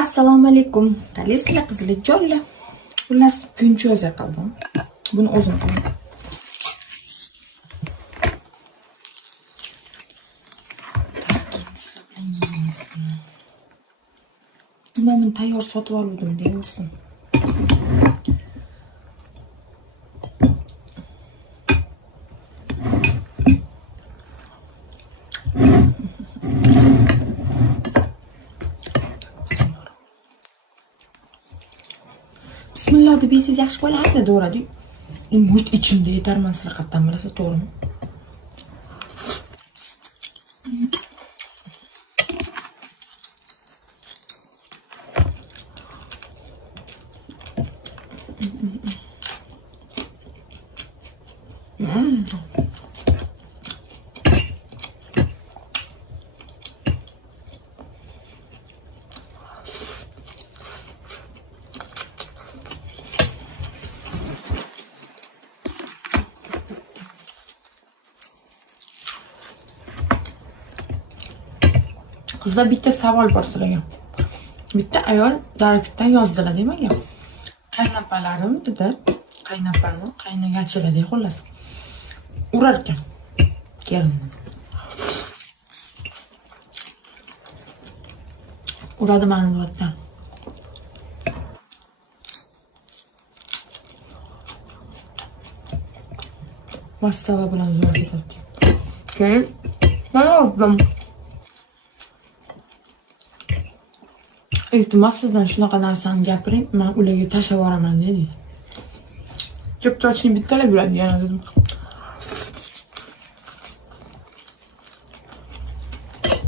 Assalomu alaykum. Qalaysizlar qizlarjonlar? Xullas, punchoza qildim. Buni o'zim qildim. Sizlar bilan yeymiz buni. Men tayyor sotib oldim deyapsiz. Bismillah deb yeysiz yaxshi bo'lardi, to'g'ri. Musht ichimda yetarman, sizlar qatdan bilasiz, to'g'rimi? Qizlar bitta savol bor sizlarga. Bitta ayol direktdan yozdilar nimaga? Qaynopalarim dedi. Qaynopani, qaynogachilar xullas. Urar ekan. Kelinni. Uradi meni deyapti. Mastava bilan yozdi. Keyin men yozdim. İltimos sizdan shunaqa narsani gapiring, men ularga tashlab yuboraman dedi. Ko'p chochni bittalab yuradi yana dedim.